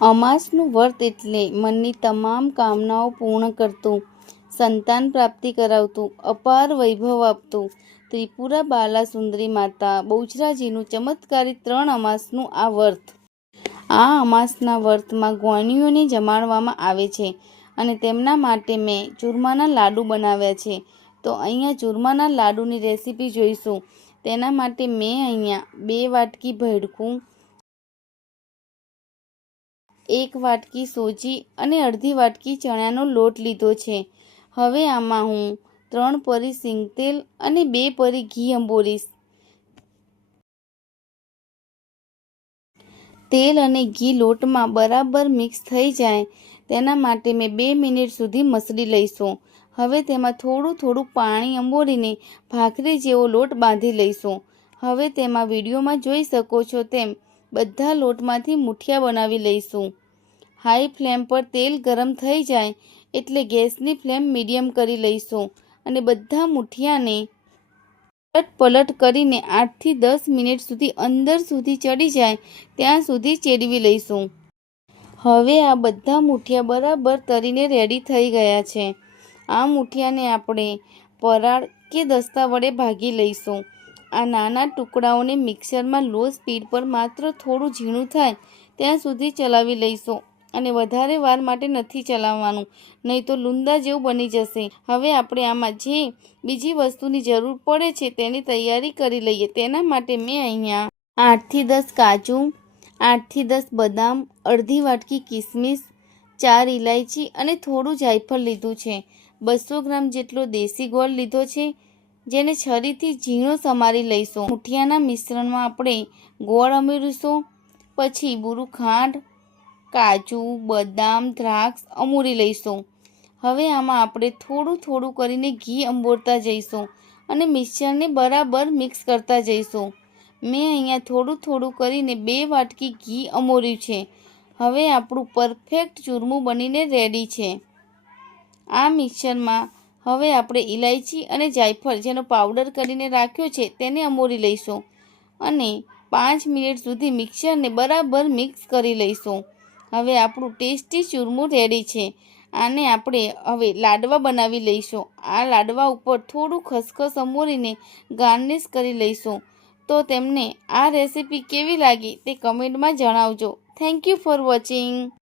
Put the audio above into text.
અમાસનું વ્રત એટલે મનની તમામ કામનાઓ પૂર્ણ કરતું, સંતાન પ્રાપ્તિ કરાવતું, અપાર વૈભવ આપતું. ત્રિપુરા બાલા સુંદરી માતા બહુચરાજીનું ચમત્કારી ત્રણ અમાસનું આ વ્રત. આ અમાસના વ્રતમાં ગોણીઓને જમાડવામાં આવે છે અને તેમના માટે મેં ચૂરમાના લાડુ બનાવ્યા છે. તો અહીંયા ચૂરમાના લાડુની રેસીપી જોઈશું. તેના માટે મેં અહીંયા બે વાટકી ભેડકું એક વાટકી સોજી અને અડધી વાટકી ચણાનો લોટ લીધો છે. હવે આમાં હું ત્રણ પરી સિંગતેલ અને બે પરી ઘી અંબોળીશ તેલ અને ઘી લોટમાં બરાબર મિક્સ થઈ જાય તેના માટે મેં બે મિનિટ સુધી મસળી લઈશું. હવે તેમાં થોડું થોડું પાણી અંબોળીને ભાખરી જેવો લોટ બાંધી લઈશું. હવે તેમાં વિડીયોમાં જોઈ શકો છો તેમ બધા લોટમાંથી મુઠિયા બનાવી લઈશું. હાઈ ફ્લેમ પર તેલ ગરમ થઈ જાય એટલે ગેસની ફ્લેમ મીડિયમ કરી લઈશું અને બધા મુઠિયાને પલટ પલટ કરીને આઠથી દસ મિનિટ સુધી અંદર સુધી ચડી જાય ત્યાં સુધી ચેડવી લઈશું. હવે આ બધા મુઠિયા બરાબર તરીને રેડી થઈ ગયા છે. આ મુઠિયાને આપણે પરાળ કે દસ્તા વડે ભાગી લઈશું. આ નાના ટુકડાઓને મિક્સરમાં લો સ્પીડ પર માત્ર થોડું ઝીણું થાય ત્યાં સુધી ચલાવી લઈશું. અને વધારે વાર માટે નથી ચલાવવાનું, નહીં તો લુંદા જેવું બની જશે. હવે આપણે આમાં જે બીજી વસ્તુની જરૂર પડે છે તેની તૈયારી કરી લઈએ. તેના માટે મેં અહીંયા આઠથી દસ કાજુ, આઠથી દસ બદામ, અડધી વાટકી કિસમિસ, ચાર ઇલાયચી અને થોડું જાયફળ લીધું છે. બસો ગ્રામ જેટલો દેશી ગોળ લીધો છે. જેને છરીથી ઝીણો સમારી લઈશું. મુઠિયાના મિશ્રણમાં આપણે ગોળ ઉમેરીશું પછી બુરું ખાંડ, કાજુ, બદામ, દ્રાક્ષ અમૂરી લઈશું. હવે આમાં આપણે થોડું થોડું કરીને ઘી અંબોરતા જઈશું અને મિક્સરને બરાબર મિક્સ કરતા જઈશું. મેં અહીંયા થોડું થોડું કરીને બે વાટકી ઘી અમોર્યું છે. હવે આપણું પરફેક્ટ ચૂરમું બનીને રેડી છે. આ મિક્સરમાં હવે આપણે ઇલાયચી અને જાયફળ જેનો પાવડર કરીને રાખ્યો છે તેને અમોરી લઈશું અને પાંચ મિનિટ સુધી મિક્સરને બરાબર મિક્સ કરી લઈશું. હવે આપણું ટેસ્ટી ચૂરમું રેડી છે. આને આપણે હવે લાડવા બનાવી લઈશું. આ લાડવા ઉપર થોડું ખસખસ અમોરીને ગાર્નિશ કરી લઈશું. તો તેમને આ રેસીપી કેવી લાગી તે કમેન્ટમાં જણાવજો. Thank you for watching